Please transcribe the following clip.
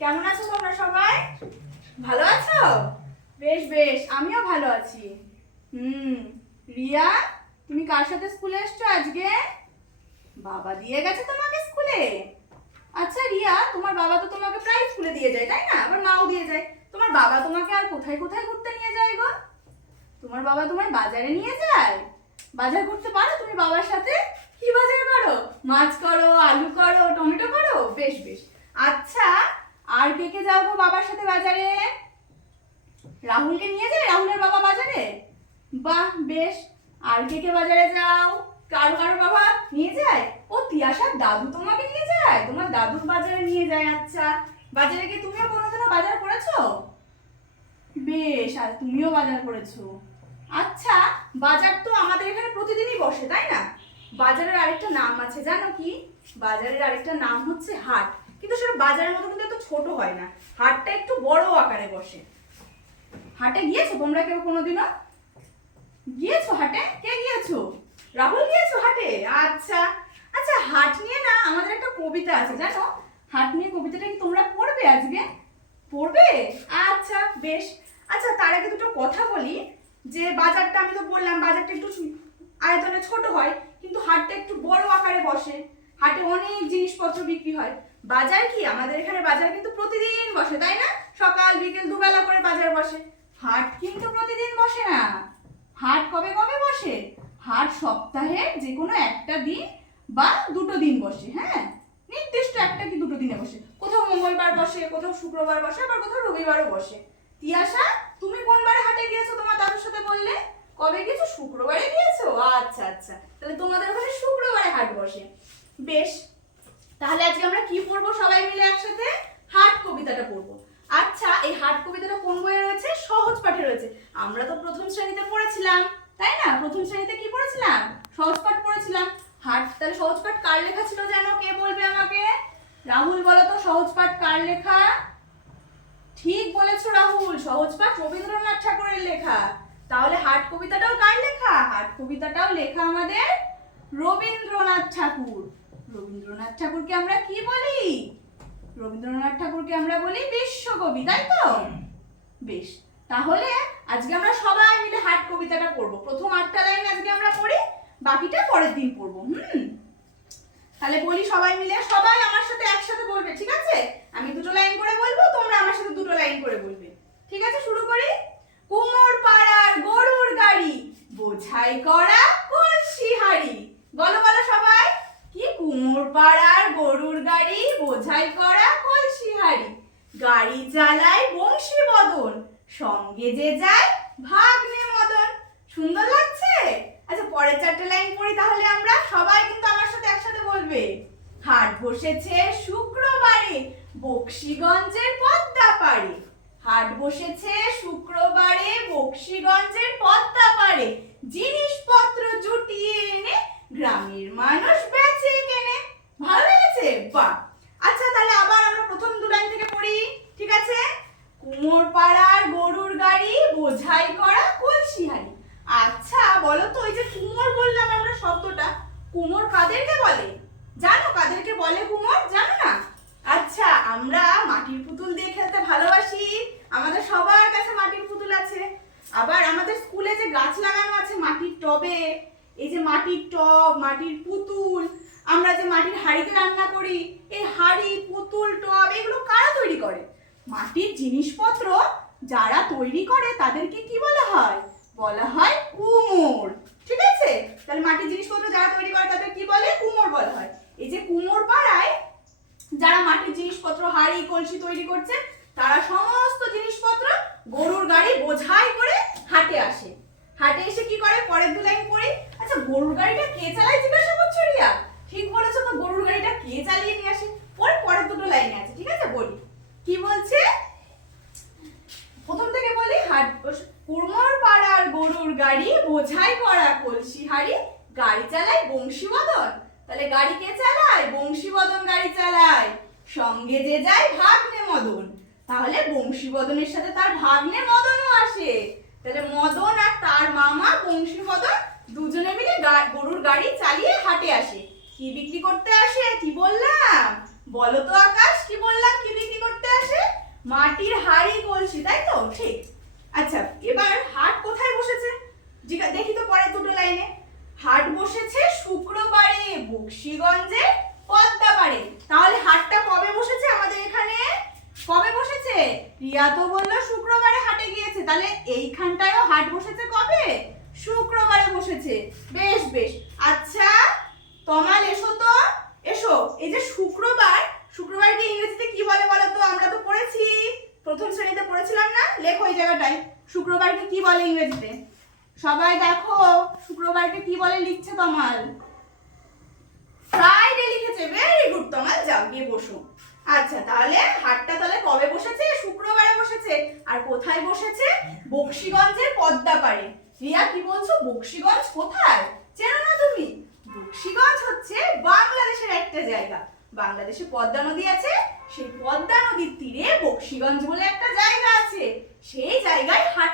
কেমন আছো তোমরা সবাই? ভালো আছো? বেশ বেশ, আমিও ভালো আছি। রিয়া, তুমি কার সাথে স্কুলে এসছো আজকে? বাবা দিয়ে গেছে তোমাকে স্কুলে? আচ্ছা রিয়া, তোমার বাবা তো তোমাকে প্রায় স্কুলে দিয়ে যায় তাই না? আবার মাও দিয়ে যায়। তোমার বাবা তোমাকে আর কোথায় কোথায় ঘুরতে নিয়ে যায় গো? তোমার বাবা তোমায় বাজারে নিয়ে যায়? বাজার করতে পারো তুমি বাবার সাথে? কি বাজার করো? মাছ করো, আলু করো, টমেটো করো? বেশ বেশ। আচ্ছা, আর কে কে যাও গো বাবার সাথে বাজারে? রাহুলকে নিয়ে যায় রাহুলের বাবা বাজারে? বাহ বেশ। আর কে কে বাজারে যাও? কারো কারো বাবা নিয়ে যায়? ও তিয়াশার দাদু তোমাকে নিয়ে যায়? তোমার দাদু বাজারে নিয়ে যায়। আচ্ছা, বাজারে কি তুমিও কোনোদিনও বাজার করেছো? বেশ, আর তুমিও বাজার করেছো। আচ্ছা, বাজার তো আমাদের এখানে প্রতিদিনই বসে তাই না? বাজারের আরেকটা নাম আছে জানো কি? বাজারের আরেকটা নাম হচ্ছে হাট। কিন্তু সেটা বাজারের মতো কিন্তু এত ছোট হয় না, হাটটা একটু বড় আকারে বসে। হাটে গিয়েছো তোমরা কেউ কোনোদিনও? গিয়েছো হাটে? কে গিয়েছো? রাহুল গিয়েছো হাটে? আচ্ছা আচ্ছা, হাট নিয়ে না আমাদের একটা কবিতা আছে জানো? হাট নিয়ে কবিতাটা কি তোমরা পড়বে আজকে? পড়বে? আচ্ছা বেশ। আচ্ছা, তার আগে দুটো কথা বলি। যে বাজারটা আমি তো বললাম বাজারটা একটু আয়তনে ছোট হয়, কিন্তু হাটটা একটু বড় আকারে বসে। হাটে অনেক জিনিসপত্র বিক্রি হয়। বাজার কি আমাদের এখানে বাজার কিন্তু প্রতিদিন বসে তাই না? সকাল বিকেল দুবেলা করে বাজার বসে। হাট কিন্তু প্রতিদিন বসে না। হাট কবে কবে বসে? হাট সপ্তাহে যে কোনো একটা দিন বা দুটো দিন বসে। হ্যাঁ, নির্দিষ্ট একটা কি দুটো দিনে বসে। কোথাও মঙ্গলবার বসে, কোথাও শুক্রবার বসে, আবার কোথাও রবিবারও বসে। তিয়াশা, তুমি কোন বারে হাটে গিয়েছো তোমার দাদুর সাথে বললে? কবে গিয়েছো? শুক্রবারে গিয়েছো? আচ্ছা আচ্ছা, তাহলে তোমাদের ওখানে শুক্রবারে হাট বসে। বেশ, তাহলে আজকে আমরা কি পড়বো সবাই মিলে একসাথে? হাট কবিতাটা পড়বো। আচ্ছা, এই হাট কবিতাটা কোন বইয়ে রয়েছে? সহজ পাঠে রয়েছে। আমরা তো প্রথম শ্রেণীতে পড়েছিলাম তাই না? প্রথম শ্রেণীতে কি পড়েছিলাম? সহজ পাঠ পড়েছিলাম। হাট, তাহলে সহজ পাঠ কার লেখা ছিল জানো? কে বলবে আমাকে? রাহুল বলো তো, সহজ পাঠ কার লেখা? ঠিক বলেছো রাহুল, সহজ পাঠ রবীন্দ্রনাথ ঠাকুরের লেখা। তাহলে হাট কবিতাটাও কার লেখা? হাট কবিতাটাও লেখা আমাদের রবীন্দ্রনাথ ঠাকুর। রবীন্দ্রনাথ ঠাকুরকে আমরা কি বলি? রবীন্দ্রনাথ ঠাকুরকে আমরা বলি বিশ্বকবি, তাই তো? বেশ, তাহলে আজকে আমরা সবাই মিলে হাট কবিতাটা পড়বো। প্রথম 8টা লাইন আজকে আমরা পড়ি, বাকিটা পরের দিন পড়বো। তাহলে বলি সবাই মিলে, সবাই আমার সাথে একসাথে বলবে, ঠিক আছে? আমি দুটো লাইন করে বলবো, তোমরা আমার সাথে দুটো লাইন করে বলবে। ঠিক আছে, শুরু করি। কুমোর পাড়ার গরুর গাড়ি, বোঝাই করা কলসি হাড়ি। বলো বলো সবাই, কি? কুমোর পাড়ার গরুর গাড়ি, বোঝাই করা কলসি হাড়ি। গাড়ি চালায় বংশী বদন, সঙ্গে যে যায় ভাগ্নে মদন। সুন্দর লাগছে? আচ্ছা, পরের 4টে লাইন পড়ি তাহলে আমরা। সবাই কিন্তু আমার সাথে একসাথে বলবে। হাট বসেছে শুক্রবারে, বক্সিগঞ্জের পদ্মা পাড়ে। হাট বসেছে শুক্রবারে, বক্সিগঞ্জের পদ্মা পাড়ে। জিনিসপত্র জুটিয়ে এনে গ্রামের মানুষ বেচে কেনে। ভালো লেগেছে? বাহ। আচ্ছা, তাহলে আবার আমরা প্রথম 2 লাইন থেকে পড়ি, ঠিক আছে? কুমোর পাড়ার গরুর গাড়ি, বোঝাই করা কলসি হাড়ি। আচ্ছা বলো তো, ওই যে কুমোর বললাম আমরা শব্দটা, কুমোর কাদেরকে বলে? জানো কাদেরকে বলে কুমোর? জানো না? আচ্ছা, আমরা মাটির পুতুল দিয়ে খেলতে ভালোবাসি। আমাদের সবার কাছে মাটির পুতুল আছে। আবার আমাদের স্কুলে যে গাছ লাগানো আছে মাটির টবে, এই যে মাটির টব, মাটির পুতুল, আমরা যে মাটির হাঁড়িতে রান্না করি, এই হাঁড়ি, পুতুল, টব এগুলো কারা তৈরি করে? মাটির জিনিসপত্র যারা তৈরি করে তাদেরকে কি বলা হয়? বলা হয় কুমোর। ঠিক আছে, তাহলে মাটির জিনিসপত্র যারা তৈরি করে তাদের কি বলে? কুমোর বলা হয়। এই যে কুমোর পাড়ায় যারা মাটির জিনিসপত্র, হাড়ি কলসি তৈরি করছে, তারা সমস্ত জিনিসপত্র গরুর গাড়ি বোঝাই করে হাটে আসে। হাটে এসে কি করে? পরের 2 লাইন পড়ি। আচ্ছা, গরুর গাড়িটা কে চালায় জিজ্ঞাসা করছো রিয়া? ঠিক বলেছো তো, গরুর গাড়িটা কে চালিয়ে নিয়ে আসে? পরের 2টো লাইনে আছে, ঠিক আছে? বলি কি বলছে, প্রথম থেকে বলি। হাট কুমোর পাড়ার গরুর গাড়ি, বোঝাই করা কলসি হাড়ি। গাড়ি চালায় বংশীবদন। তাহলে গাড়ি কে চালায়? বংশীবদন গাড়ি চালায়। সঙ্গে যে যায় ভাগ্নে মদন। তাহলে বংশীবদনের সাথে তার ভাগ্নে মদনও আসে। তাহলে মদন আর তার মামা বংশীবদন দুজনে মিলে গরুর গাড়ি চালিয়ে হাটে আসে। কি বিক্রি করতে আসে? কি বললাম? বলো তো আকাশ, কি বললাম? কি বিক্রি করতে আসে? মাটির হাড়ি কলসি, তাই তো? ঠিক। আচ্ছা, এবার হাট কোথায় বসেছে দেখি তো পরে দুটো লাইনে। হাট বসেছে শুক্রবারে বকশীগঞ্জে পদ্মাপাড়ে। তাহলে হাটটা কবে বসেছে আমাদের এখানে? কবে বসেছে? রিয়া তো বললো শুক্রবারে হাটে গিয়েছে, তাহলে এইখানটায়ও হাট বসেছে কবে? শুক্রবারে বসেছে। বেশ বেশ। আচ্ছা তমাল এসো তো, এসো। এই যে শুক্রবার, শুক্রবারকে ইংরেজিতে কি বলে বলো তো? আমরা তো পড়েছি, প্রথম শ্রেণীতে পড়েছিলাম না? লেখো ওই জায়গাটায় শুক্রবারকে কি বলে ইংরেজিতে। সবাই দেখো শুক্রবারকে কি বলে লিখছে তমাল। ফ্রাইডে লিখেছে। ভেরি গুড তমাল, যাও গিয়ে বসো। আচ্ছা তাহলে হাটটা তাহলে কবে বসেছে? শুক্রবারে বসেছে। আর কোথায় বসেছে? বকশীগঞ্জের পদ্মাপাড়ে। রিয়া কি বলছো? বকশীগঞ্জ কোথায়? চেনো না তুমি? বকশীগঞ্জ হচ্ছে বাংলাদেশের একটা জায়গা। বাংলাদেশে পদ্মা নদী আছে, সেই পদ্মা নদীর তীরে বকশীগঞ্জ বলে একটা জায়গা আছে। সেই জায়গায় হাট